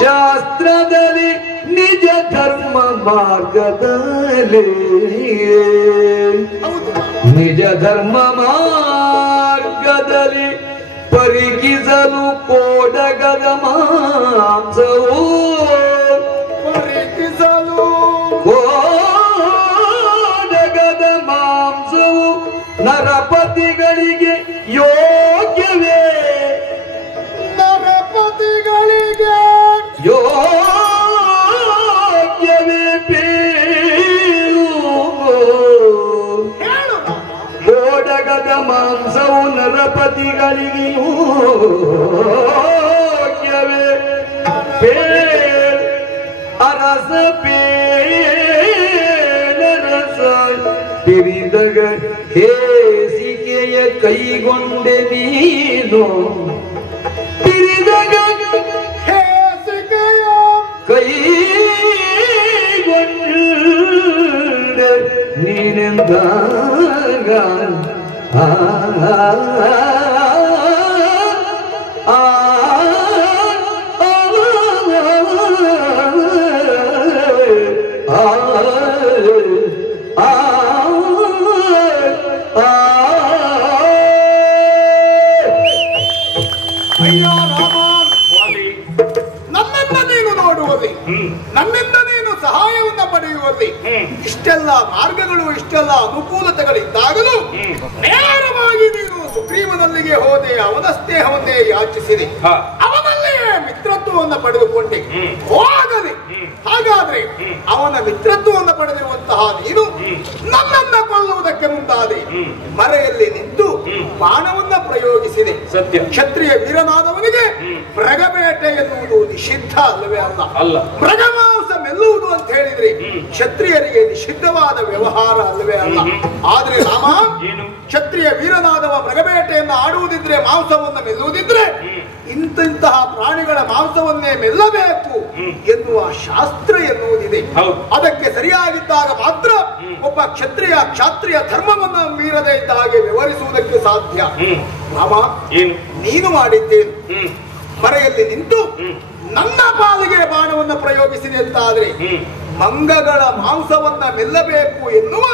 ಶಾಸ್ತ್ರದಲ್ಲಿ ನಿಜ ಧರ್ಮ ಮಾರ್ಗದಲ್ಲಿ, ನಿಜ ಧರ್ಮ ಮಾರ್ಗದಲ್ಲಿ ಪರಿಕಿಸಲು ಕೋಡಗದ ಮಾಂಸವು, ಪರಿಕಿಸಲು ಕೋಡಗದ ಮಾಂಸವು ನರಪತಿಗಳಿಗೆ ಯೋಗ್ಯವೇ, ನರಪತಿಗಳಿಗೆ ಯೋಗ್ಯವೇ ಪೇರು. ಕೋಡಗದ ಮಾಂಸವು ನರಪತಿಗಳಿಗೆ ಯೋಗ್ಯವೇ ಪೇರು. ಅರಸ ಪೇರಸ ಪಿರಿದಗ ಹೇಸಿಕೆಯ ಕೈಗೊಂಡೆ ನೀನು, ಪಿರಿದಗ ಹೇಸಿಕೆಯ ಕೈಗೊಂಡೆ ನೀನೆಂದಾಗ ನನ್ನನ್ನ ನೀನು ನೋಡುವಲ್ಲಿ, ನನ್ನಿಂದ ನೀನು ಸಹಾಯವನ್ನ ಪಡೆಯುವಲ್ಲಿ ಇಷ್ಟೆಲ್ಲ ಮಾರ್ಗಗಳು, ಇಷ್ಟೆಲ್ಲ ಅನುಕೂಲತೆಗಳಿದ್ದಾಗಲೂ ನೇರವಾಗಿ ನೀನು ಸುಗ್ರೀವನಲ್ಲಿಗೆ ಹೋದೆ, ಅವನ ಸ್ನೇಹವನ್ನೇ ಯಾಚಿಸಿದೆ, ಅವನಲ್ಲಿಯೇ ಮಿತ್ರತ್ವವನ್ನು ಪಡೆದುಕೊಂಡೆ. ಹೋಗಲಿ, ಹಾಗಾದ್ರೆ ಅವನ ಮಿತ್ರತ್ವವನ್ನು ಪಡೆದಿರುವಂತಹ ನೀನು ನನ್ನನ್ನ ಕೊಲ್ಲುವುದಕ್ಕೆ ಮುಂದಾದೆ. ಮರೆಯಲ್ಲಿ ನಿಂತು ಬಾಣವನ್ನ ಪ್ರಯೋಗಿಸಿದೆ. ಸತ್ಯ. ಕ್ಷತ್ರಿಯ ವೀರನಾದವನಿಗೆ ಮೃಗಬೇಟೆ ಎನ್ನುವುದು ನಿಷಿದ್ಧ ಅಲ್ಲವೇ ಅಲ್ಲ. ಮೃಗಮಾಂಸ ಮೆಲ್ಲುವುದು ಅಂತ ಹೇಳಿದ್ರೆ ಕ್ಷತ್ರಿಯರಿಗೆ ನಿಷಿದ್ಧವಾದ ವ್ಯವಹಾರ ಅಲ್ಲವೇ ಅಲ್ಲ. ಆದ್ರೆ ರಾಮ, ಕ್ಷತ್ರಿಯ ವೀರನಾದವ ಮೃಗಬೇಟೆಯನ್ನು ಆಡುವುದಿದ್ರೆ, ಮಾಂಸವನ್ನು ಮೆಲ್ಲುವುದಿದ್ರೆ ಇಂತಹ ಪ್ರಾಣಿಗಳ ಮಾಂಸವನ್ನೇ ಮೆಲ್ಲಬೇಕು ಎನ್ನುವ ಶಾಸ್ತ್ರ ಎನ್ನುವುದಿದೆ. ಅದಕ್ಕೆ ಸರಿಯಾಗಿದ್ದಾಗ ಮಾತ್ರ ಒಬ್ಬ ಕ್ಷತ್ರಿಯ ಧರ್ಮವನ್ನು ಮೀರದೇ ಇದ್ದ ಹಾಗೆ ವ್ಯವಹರಿಸುವುದಕ್ಕೆ ಸಾಧ್ಯ. ರಾಮ, ನೀನು ಮಾಡಿದ್ದೇನು? ಮರೆಯಲ್ಲಿ ನಿಂತು ನನ್ನ ಪಾಲಿಗೆ ಬಾಣವನ್ನು ಪ್ರಯೋಗಿಸಿದೆ ಅಂತಾದ್ರೆ ಮಂಗಗಳ ಮಾಂಸವನ್ನ ಮೆಲ್ಲಬೇಕು ಎನ್ನುವ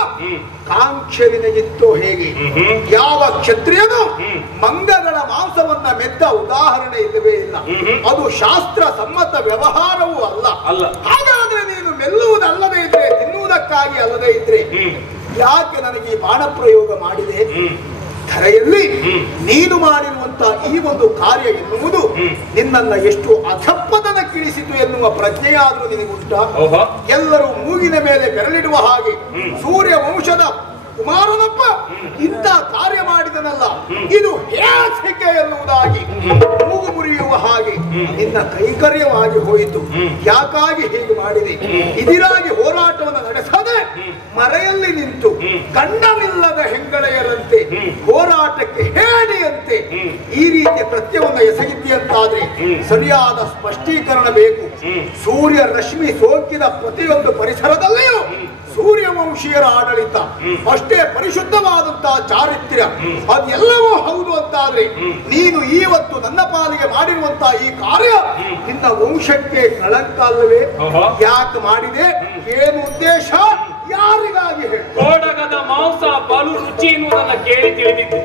ಕಾಂಕ್ಷೆ ನಿನಗಿತ್ತೋ ಹೇಗೆ? ಯಾವ ಕ್ಷತ್ರಿಯನು ಮಂಗಗಳ ಮಾಂಸವನ್ನ ಮೆದ್ದ ಉದಾಹರಣೆ ಇಲ್ಲವೇ ಇಲ್ಲ. ಅದು ಶಾಸ್ತ್ರ ಸಮ್ಮತ ವ್ಯವಹಾರವೂ ಅಲ್ಲ. ಹಾಗಾದ್ರೆ ನೀನು ಮೆಲ್ಲುವುದಲ್ಲದೆ ಇದ್ರೆ, ತಿನ್ನುವುದಕ್ಕಾಗಿ ಅಲ್ಲದೆ ಇದ್ರೆ ಯಾಕೆ ನನಗೆ ಈ ಬಾಣ ಪ್ರಯೋಗ ಮಾಡಿದೆ? ಧರೆಯಲ್ಲಿ ನೀನು ಮಾಡಿರುವಂತಹ ಈ ಒಂದು ಕಾರ್ಯ ಎನ್ನುವುದು ನಿನ್ನನ್ನ ಎಷ್ಟು ಅಧಪ್ಪತನಕ್ಕಿಳಿಸಿತು ಎನ್ನುವ ಪ್ರಜ್ಞೆಯಾದ್ರೂ ನಿನಗುಂಟ? ಎಲ್ಲರೂ ಮೂಗಿನ ಮೇಲೆ ಬೆರಳಿಡುವ ಹಾಗೆ ಸೂರ್ಯ ವಂಶದ ಕುಮಾರನಪ್ಪ ಇಂಥ ಕಾರ್ಯ ಮಾಡಿದನಲ್ಲ, ಇದು ಹೇಸಿಕೆ ಎನ್ನುವುದಾಗಿ ಮೂಗು ಮುರಿಯುವ ಹಾಗೆ ನಿನ್ನ ಕೈಂಕರ್ಯವಾಗಿ ಹೋಯಿತು. ಯಾಕಾಗಿ ಹೀಗೆ ಮಾಡಿದೆ? ಇದಿರಾಗಿ ಹೋರಾಟವನ್ನು ನಡೆಸದೆ ಮರೆಯಲ್ಲಿ ನಿಂತು ಗಂಡನಿಲ್ಲದ ಹೆಂಗಳೆಯರಂತೆ ಹೋರಾಟಕ್ಕೆ ಹೇಳಿಯಂತೆ ಈ ರೀತಿಯ ಕೃತ್ಯವನ್ನು ಎಸಗಿದ್ದೀಯಂತಾದ್ರೆ ಸರಿಯಾದ ಸ್ಪಷ್ಟೀಕರಣ ಬೇಕು. ಸೂರ್ಯ ರಶ್ಮಿ ಸೋಕಿದ ಪ್ರತಿಯೊಂದು ಪರಿಸರದಲ್ಲಿಯೂ ಸೂರ್ಯವಂಶೀಯರ ಆಡಳಿತ ಅಷ್ಟೇ ಪರಿಶುದ್ಧವಾದಂತಹ ಚಾರಿತ್ರ್ಯ, ಅದೆಲ್ಲವೂ ಹೌದು ಅಂತಾದ್ರೆ ನೀನು ಇವತ್ತು ನನ್ನ ಪಾಲಿಗೆ ಮಾಡಿರುವಂತಹ ಈ ಕಾರ್ಯ ನಿನ್ನ ವಂಶಕ್ಕೆ ಕಳಂಕ ಅಲ್ಲವೇ? ಯಾಕೆ ಮಾಡಿದೆ? ಏನು ಉದ್ದೇಶ? ಯಾರಿಗಾಗಿ ಹೇಳಿ? ಕೋಡಗದ ಮಾಂಸ ಬಲು ರುಚಿ ಎನ್ನುವುದನ್ನ ಕೇಳಿ ತಿಳಿದಿದ್ದೆ.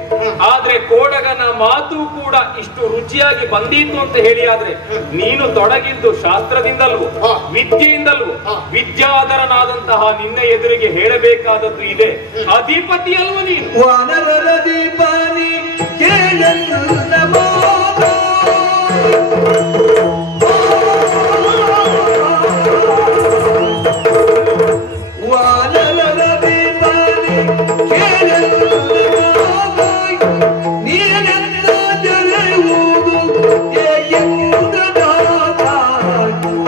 ಆದ್ರೆ ಕೋಡಗನ ಮಾತು ಕೂಡ ಇಷ್ಟು ರುಚಿಯಾಗಿ ಬಂದೀತು ಅಂತ ಹೇಳಿ ಆದ್ರೆ ನೀನು ತೊಡಗಿದ್ದು ಶಾಸ್ತ್ರದಿಂದಲ್ವೋ ವಿದ್ಯೆಯಿಂದಲ್ವೋ? ವಿದ್ಯಾಧರನಾದಂತಹ ನಿನ್ನ ಎದುರಿಗೆ ಹೇಳಬೇಕಾದದ್ದು ಇದೆ. ಅಧಿಪತಿ ಅಲ್ವ ನೀನು? ವಾನರರ ದೀಪಾನಿ ಕೇಳಲ್ಲ ಮಾತ, ವಾನರರ ದೀಪಾನಿ ಕೇಳಲ್ಲ ಮಾತ, ನೀನೆಲ್ಲ ಜರೆಯುವುದು ಏಕೆಂದ ದಾತ,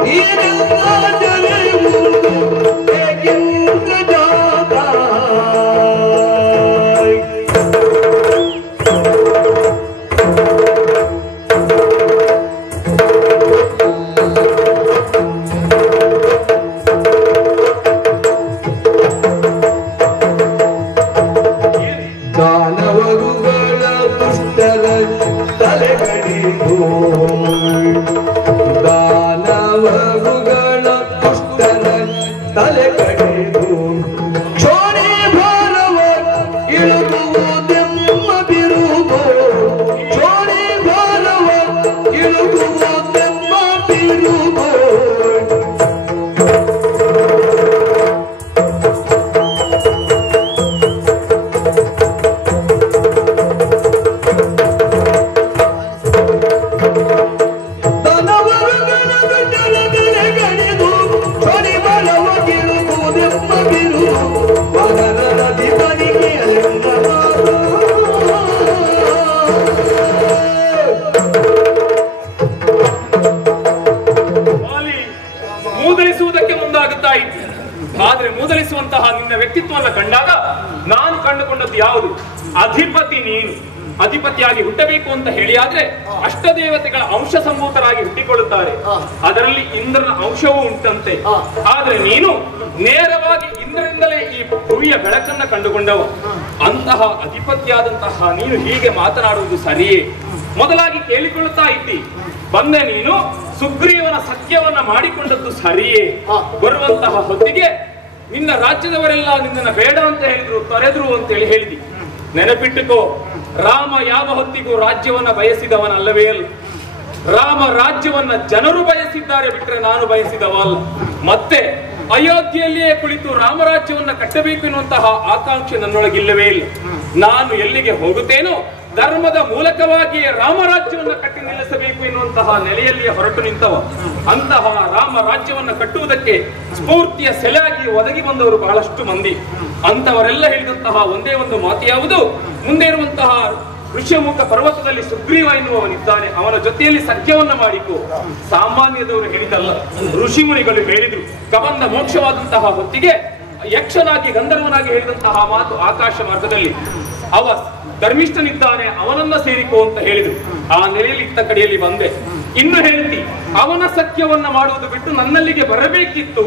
ನೀನೆಲ್ಲ ಜರೆಯುವುದು ಏಕೆಂದ ದಾತ. ದಾನವರುಗಳ ದುಷ್ಟರ ತಲೆಗಡಿದು, ದಾನವರುಗಳ ದುಷ್ಟರ ತಲೆಗಡಿದು, ಚೋರಿ ಭಾರವ ಇಳುಗುವುದೆಮ್ಮ ಬಿರುಗೋ, ಚೋರಿ ಭಾರವ ಇಳುಗುವುದೆಮ್ಮ ಬಿರುಗೋ. ಮೂದಲಿಸುವುದಕ್ಕೆ ಮುಂದಾಗುತ್ತಾ ಇದ್ದೆ. ಆದ್ರೆ ಮೂದಲಿಸುವಂತಹ ನಿನ್ನ ವ್ಯಕ್ತಿತ್ವವನ್ನು ಕಂಡಾಗ ನಾನು ಕಂಡುಕೊಂಡದ್ದು ಯಾವುದು? ಅಧಿಪತಿ ನೀನು. ಅಧಿಪತಿಯಾಗಿ ಹುಟ್ಟಬೇಕು ಅಂತ ಹೇಳಿ ಆದ್ರೆ ಅಷ್ಟದೇವತೆಗಳ ಅಂಶ ಸಂಭೂತರಾಗಿ ಹುಟ್ಟಿಕೊಳ್ಳುತ್ತಾರೆ. ಅದರಲ್ಲಿ ಇಂದ್ರನ ಅಂಶವೂ ಉಂಟಂತೆ. ಆದ್ರೆ ನೀನು ನೇರವಾಗಿ ಇಂದ್ರರಿಂದಲೇ ಈ ಭೂಮಿಯ ಬೆಳಕನ್ನ ಕಂಡುಕೊಂಡವ. ಅಂತಹ ಅಧಿಪತಿಯಾದಂತಹ ನೀನು ಹೀಗೆ ಮಾತನಾಡುವುದು ಸರಿಯೇ? ಮೊದಲಾಗಿ ಕೇಳಿಕೊಳ್ಳುತ್ತಾ ಇದ್ದಿ. ಬಂದೆ ನೀನು ಸುಗ್ರೀವನ ಸಖ್ಯವನ್ನ ಮಾಡಿಕೊಂಡದ್ದು ಸರಿಯೇ? ಬರುವಂತಹ ಹೊತ್ತಿಗೆ ನಿನ್ನ ರಾಜ್ಯದವರೆಲ್ಲ ನಿನ್ನನ್ನು ಬೇಡ ಅಂತ ಹೇಳಿದ್ರು, ತೊರೆದ್ರು ಅಂತೇಳಿ ಹೇಳಿದಿ. ನೆನಪಿಟ್ಟುಕೋ, ರಾಮ ಯಾವ ಹೊತ್ತಿಗೂ ರಾಜ್ಯವನ್ನ ಬಯಸಿದವನಲ್ಲವೇ ಅಲ್ಲ. ರಾಮ ರಾಜ್ಯವನ್ನ ಜನರು ಬಯಸಿದ್ದಾರೆ ಬಿಟ್ರೆ ನಾನು ಬಯಸಿದವಲ್ಲ. ಮತ್ತೆ ಅಯೋಧ್ಯೆಯಲ್ಲಿಯೇ ಕುಳಿತು ರಾಮರಾಜ್ಯವನ್ನ ಕಟ್ಟಬೇಕು ಎನ್ನುವಂತಹ ಆಕಾಂಕ್ಷೆ ನನ್ನೊಳಗಿಲ್ಲವೇ ಇಲ್ಲ. ನಾನು ಎಲ್ಲಿಗೆ ಹೋಗುತ್ತೇನೋ ಧರ್ಮದ ಮೂಲಕವಾಗಿಯೇ ರಾಮರಾಜ್ಯವನ್ನ ಕಟ್ಟಿ ನಿಲ್ಲಿಸಬೇಕು ಎನ್ನುವಂತಹ ನೆಲೆಯಲ್ಲಿಯೇ ಹೊರಟು ನಿಂತವ. ಅಂತಹ ರಾಮ ರಾಜ್ಯವನ್ನ ಕಟ್ಟುವುದಕ್ಕೆ ಸ್ಫೂರ್ತಿಯ ಸೆಲೆಯಾಗಿ ಒದಗಿ ಬಂದವರು ಬಹಳಷ್ಟು ಮಂದಿ. ಅಂತವರೆಲ್ಲ ಹೇಳಿದಂತಹ ಒಂದೇ ಒಂದು ಮಾತು ಯಾವುದು? ಮುಂದೆ ಇರುವಂತಹ ಋಷ್ಯಮುಖ ಪರ್ವತದಲ್ಲಿ ಸುಗ್ರೀವ ಎನ್ನುವವನಿದ್ದಾನೆ, ಅವನ ಜೊತೆಯಲ್ಲಿ ಸಖ್ಯವನ್ನ ಮಾಡಿಕೋ. ಸಾಮಾನ್ಯದವರು ಹೇಳಿದಲ್ಲ, ಋಷಿಮುನಿಗಳು ಹೇಳಿದ್ರು. ಕಬಂದ ಮೋಕ್ಷವಾದಂತಹ ಹೊತ್ತಿಗೆ ಯಕ್ಷನಾಗಿ ಗಂಧರ್ವನಾಗಿ ಹೇಳಿದಂತಹ ಮಾತು ಆಕಾಶ ಮಾರ್ಗದಲ್ಲಿ, ಅವ ಧರ್ಮಿಷ್ಠನಿದ್ದಾನೆ ಅವನನ್ನ ಸೇರಿಕೋ ಅಂತ ಹೇಳಿದ್ರು. ಆ ನೆಲೆಯಲ್ಲಿ ಇತ್ತ ಕಡೆಯಲ್ಲಿ ಬಂದೆ. ಇನ್ನು ಹೇಳ್ತಿ, ಅವನ ಸಖ್ಯವನ್ನ ಮಾಡುವುದು ಬಿಟ್ಟು ನನ್ನಲ್ಲಿಗೆ ಬರಬೇಕಿತ್ತು.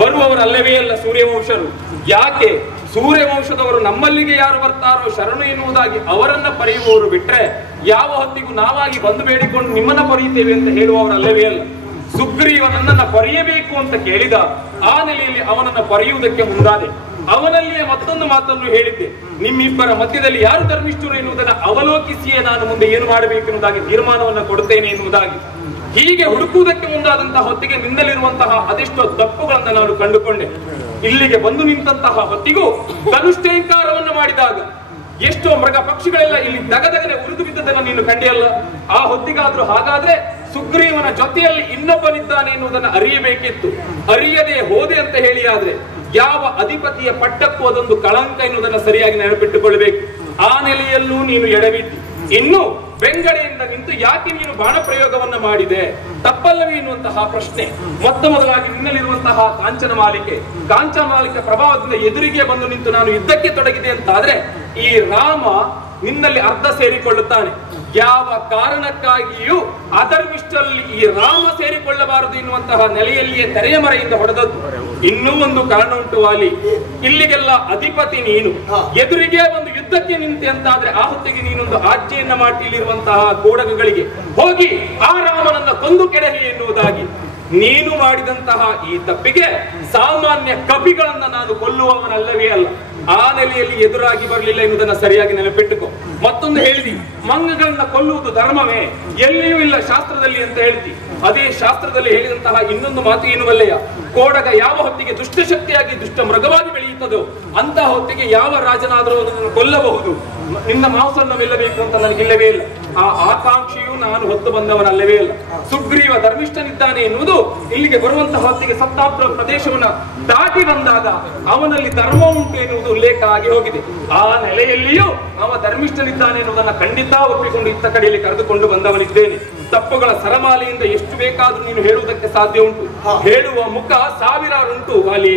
ಬರುವವರಲ್ಲವೇ ಅಲ್ಲ ಸೂರ್ಯವಂಶರು. ಯಾಕೆ? ಸೂರ್ಯವಂಶದವರು ನಮ್ಮಲ್ಲಿಗೆ ಯಾರು ಬರ್ತಾರೋ ಶರಣು ಎನ್ನುವುದಾಗಿ ಅವರನ್ನ ಪರೆಯುವವರು ಬಿಟ್ರೆ ಯಾವ ಹೊತ್ತಿಗೂ ನಾವಾಗಿ ಬಂದು ಬೇಡಿಕೊಂಡು ನಿಮ್ಮನ್ನ ಪರೆಯುತ್ತೇವೆ ಅಂತ ಹೇಳುವವರಲ್ಲವೇ ಅಲ್ಲ. ಸುಗ್ರೀವ ನನ್ನನ್ನ ಪರೆಯಬೇಕು ಅಂತ ಕೇಳಿದ. ಆ ನೆಲೆಯಲ್ಲಿ ಅವನನ್ನ ಪರೆಯುವುದಕ್ಕೆ ಮುಂದಾದೆ. ಅವನಲ್ಲಿಯೇ ಮತ್ತೊಂದು ಮಾತನ್ನು ಹೇಳಿದ್ದೆ, ನಿಮ್ಮಿಬ್ಬರ ಮಧ್ಯದಲ್ಲಿ ಯಾರು ಧರ್ಮಿಷ್ಠರು ಎನ್ನುವುದನ್ನು ಅವಲೋಕಿಸಿಯೇ ನಾನು ಮುಂದೆ ಏನು ಮಾಡಬೇಕು ಎನ್ನುವುದಾಗಿ ತೀರ್ಮಾನವನ್ನು ಕೊಡುತ್ತೇನೆ ಎನ್ನುವುದಾಗಿ. ಹೀಗೆ ಹುಡುಕುವುದಕ್ಕೆ ಮುಂದಾದಂತಹ ಹೊತ್ತಿಗೆ ನಿನ್ನಲ್ಲಿರುವಂತಹ ಅದೆಷ್ಟೋ ತಪ್ಪುಗಳನ್ನು ನಾನು ಕಂಡುಕೊಂಡೆ. ಇಲ್ಲಿಗೆ ಬಂದು ನಿಂತಹ ಹೊತ್ತಿಗೂ ಧನುಷ್ಟೇಂಕಾರವನ್ನು ಮಾಡಿದಾಗ ಎಷ್ಟೋ ಮೃಗ ಪಕ್ಷಿಗಳೆಲ್ಲ ಇಲ್ಲಿ ದಗದಗನೆ ಉರಿದು ಬಿದ್ದದನ್ನು ನೀನು ಕಂಡಿಯಲ್ಲ. ಆ ಹೊತ್ತಿಗಾದ್ರೂ ಹಾಗಾದ್ರೆ ಸುಗ್ರೀವನ ಜೊತೆಯಲ್ಲಿ ಇನ್ನೊಬ್ಬನಿದ್ದಾನೆ ಎನ್ನುವುದನ್ನು ಅರಿಯಬೇಕಿತ್ತು. ಅರಿಯದೆ ಹೋದೆ ಅಂತ ಹೇಳಿ ಆದ್ರೆ ಯಾವ ಅಧಿಪತಿಯ ಪಟ್ಟಕ್ಕೂ ಅದೊಂದು ಕಳಂಕ ಎನ್ನುವುದನ್ನು ಸರಿಯಾಗಿ ನೆನಪಿಟ್ಟುಕೊಳ್ಳಬೇಕು. ಆ ನೆಲೆಯಲ್ಲೂ ನೀನು ಎಡವಿದ್ದಿ. ಇನ್ನು ಬೆಂಗಡೆಯಿಂದ ನಿಂತು ಯಾಕೆ ನೀನು ಬಾಣ ಪ್ರಯೋಗವನ್ನ ಮಾಡಿದೆ, ತಪ್ಪಲ್ಲವೇ ಎನ್ನುವಂತಹ ಪ್ರಶ್ನೆ. ಮೊದಲಾಗಿ ನಿನ್ನಲ್ಲಿರುವಂತಹ ಕಾಂಚನ ಮಾಲಿಕೆ ಪ್ರಭಾವದಿಂದ ಎದುರಿಗೆ ಬಂದು ನಿಂತು ನಾನು ಯುದ್ಧಕ್ಕೆ ತೊಡಗಿದೆ ಅಂತಾದ್ರೆ ಈ ರಾಮ ನಿನ್ನಲ್ಲಿ ಅರ್ಧ ಸೇರಿಕೊಳ್ಳುತ್ತಾನೆ. ಯಾವ ಕಾರಣಕ್ಕಾಗಿಯೂ ಅಧರ್ಮಿಷ್ಠರಲ್ಲಿ ಈ ರಾಮ ಸೇರಿಕೊಳ್ಳಬಾರದು ಎನ್ನುವಂತಹ ನೆಲೆಯಲ್ಲಿಯೇ ತೆರೆಯ ಮರೆಯಿಂದ ಹೊಡೆದದ್ದು. ಇನ್ನೂ ಒಂದು ಕಾರಣ ಉಂಟು ವಾಲಿ, ಇಲ್ಲಿಗೆಲ್ಲ ಅಧಿಪತಿ ನೀನು, ಎದುರಿಗೆ ಒಂದು ಯುದ್ಧಕ್ಕೆ ನಿಂತೆ ಅಂತಾದ್ರೆ ಆ ಹೊತ್ತಿಗೆ ನೀನೊಂದು ಆಜ್ಞೆಯನ್ನ ಮಾಡಿ ಇಲ್ಲಿರುವಂತಹ ಕೋಡಗಗಳಿಗೆ ಹೋಗಿ ಆ ರಾಮನನ್ನ ಕೊಂದು ಕೆಡಹಿ ಎನ್ನುವುದಾಗಿ ನೀನು ಮಾಡಿದಂತಹ ಈ ತಪ್ಪಿಗೆ ಸಾಮಾನ್ಯ ಕಪಿಗಳನ್ನ ನಾನು ಕೊಲ್ಲುವವನಲ್ಲವೇ ಅಲ್ಲ. ಆ ನೆಲೆಯಲ್ಲಿ ಎದುರಾಗಿ ಬರಲಿಲ್ಲ ಎನ್ನುವುದನ್ನ ಸರಿಯಾಗಿ ನೆನಪಿಟ್ಟುಕೋ. ಮತ್ತೊಂದು ಹೇಳಿದಿ, ಮಂಗಗಳನ್ನ ಕೊಲ್ಲುವುದು ಧರ್ಮವೇ, ಎಲ್ಲಿಯೂ ಇಲ್ಲ ಶಾಸ್ತ್ರದಲ್ಲಿ ಅಂತ ಹೇಳ್ತಿ. ಅದೇ ಶಾಸ್ತ್ರದಲ್ಲಿ ಹೇಳಿದಂತಹ ಇನ್ನೊಂದು ಮಾತು ಏನು ಬಲ್ಲೆಯ, ಕೋಡಗ ಯಾವ ಹೊತ್ತಿಗೆ ದುಷ್ಟಶಕ್ತಿಯಾಗಿ ದುಷ್ಟ ಮೃಗವಾಗಿ ಬೆಳೆಯುತ್ತದೋ ಅಂತಹ ಹೊತ್ತಿಗೆ ಯಾವ ರಾಜನಾದರೂ ಅದನ್ನು ಕೊಲ್ಲಬಹುದು. ನಿನ್ನ ಮಾಂಸವನ್ನು ಮೆಲ್ಲಬೇಕು ಅಂತ ನನಗಿಲ್ಲವೇ ಇಲ್ಲ. ಆ ಆಕಾಂಕ್ಷೆಯು ನಾನು ಹೊತ್ತು ಬಂದವನಲ್ಲವೇ ಇಲ್ಲ. ಸುಗ್ರೀವ ಧರ್ಮಿಷ್ಠನಿದ್ದಾನೆ ಎನ್ನುವುದು ಇಲ್ಲಿಗೆ ಬರುವಂತಹ ಹೊತ್ತಿಗೆ ಸಪ್ತಾಪುರ ಪ್ರದೇಶವನ್ನ ದಾಟಿ ಬಂದಾಗ ಅವನಲ್ಲಿ ಧರ್ಮ ಉಂಟು ಎನ್ನುವುದು ಉಲ್ಲೇಖ ಆಗಿ ಹೋಗಿದೆ. ಆ ನೆಲೆಯಲ್ಲಿಯೂ ಅವ ಧರ್ಮಿಷ್ಠನಿದ್ದಾನೆ ಎನ್ನುವುದನ್ನ ಖಂಡಿತ ಒಪ್ಪಿಕೊಂಡು ಇತ್ತ ಕಡೆಯಲ್ಲಿ ಕರೆದುಕೊಂಡು ಬಂದವನಿದ್ದೇನೆ. ತಪ್ಪುಗಳ ಸರಮಾಲೆಯಿಂದ ಎಷ್ಟು ಬೇಕಾದ್ರೂ ನೀನು ಹೇಳುವುದಕ್ಕೆ ಸಾಧ್ಯ ಉಂಟು. ಹೇಳುವ ಮುಖ ಸಾವಿರಾರು ಉಂಟು ವಾಲಿ,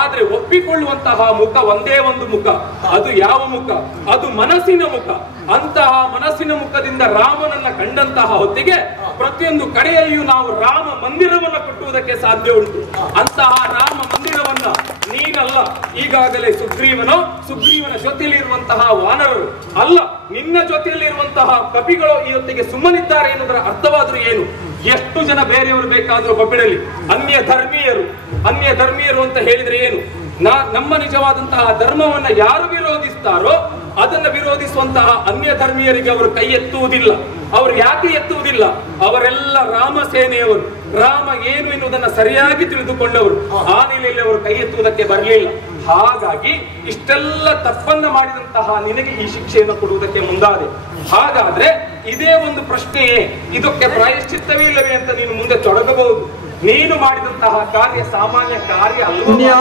ಆದ್ರೆ ಒಪ್ಪಿಕೊಳ್ಳುವಂತಹ ಮುಖ ಒಂದೇ ಒಂದು ಮುಖ. ಅದು ಯಾವ ಮುಖ? ಅದು ಮನಸ್ಸಿನ ಮುಖ. ಅಂತಹ ಮನಸ್ಸಿನ ಮುಖದಿಂದ ರಾಮನನ್ನ ಕಂಡಂತಹ ಹೊತ್ತಿಗೆ ಪ್ರತಿಯೊಂದು ಕಡೆಯಲ್ಲಿಯೂ ನಾವು ರಾಮ ಮಂದಿರವನ್ನ ಕಟ್ಟುವುದಕ್ಕೆ ಸಾಧ್ಯ ಉಂಟು. ಅಂತಹ ರಾಮ ಮಂದಿರವನ್ನ ನೀನಲ್ಲ, ಈಗಾಗಲೇ ಸುಗ್ರೀವನ ಜೊತೆಯಲ್ಲಿ ಇರುವಂತಹ ವಾನರರು ಅಲ್ಲ, ನಿನ್ನ ಜೊತೆಯಲ್ಲಿ ಇರುವಂತಹ ಕಪಿಗಳು ಈ ಹೊತ್ತಿಗೆ ಸುಮ್ಮನಿದ್ದಾರೆ ಎನ್ನುವುದರ ಅರ್ಥವಾದ್ರೂ ಏನು? ಎಷ್ಟು ಜನ ಬೇರೆಯವರು ಬೇಕಾದ್ರೂ ಬಬ್ಬಿಡಲಿ, ಅನ್ಯ ಧರ್ಮೀಯರು ಅಂತ ಹೇಳಿದ್ರೆ ಏನು? ನಮ್ಮ ನಿಜವಾದಂತಹ ಧರ್ಮವನ್ನ ಯಾರು ವಿರೋಧಿಸ್ತಾರೋ ಅದನ್ನ ವಿರೋಧಿಸುವಂತಹ ಅನ್ಯ ಧರ್ಮೀಯರಿಗೆ ಅವರು ಕೈ ಎತ್ತುವುದಿಲ್ಲ. ಅವರು ಯಾಕೆ ಎತ್ತುವುದಿಲ್ಲ? ಅವರೆಲ್ಲ ರಾಮ ಸೇನೆಯವರು, ರಾಮ ಏನು ಎನ್ನುವುದನ್ನ ಸರಿಯಾಗಿ ತಿಳಿದುಕೊಂಡವರು. ಆ ನೆಲೆಯಲ್ಲಿ ಅವರು ಕೈ ಎತ್ತುವುದಕ್ಕೆ ಬರಲಿಲ್ಲ. ಹಾಗಾಗಿ ಇಷ್ಟೆಲ್ಲ ತಪ್ಪನ್ನ ಮಾಡಿದಂತಹ ನಿನಗೆ ಈ ಶಿಕ್ಷೆಯನ್ನು ಕೊಡುವುದಕ್ಕೆ ಮುಂದಾದೆ. ಹಾಗಾದ್ರೆ ಇದೇ ಒಂದು ಪ್ರಶ್ನೆಯೇ, ಇದಕ್ಕೆ ಪ್ರಾಯಶ್ಚಿತ್ತವೇ ಇಲ್ಲವೇ ಅಂತ ನೀನು ಮುಂದೆ ತೊಡಗಬಹುದು. ನೀನು ಮಾಡಿದಂತಹ ಕಾರ್ಯ ಸಾಮಾನ್ಯ ಕಾರ್ಯ ಅಲ್ಲ.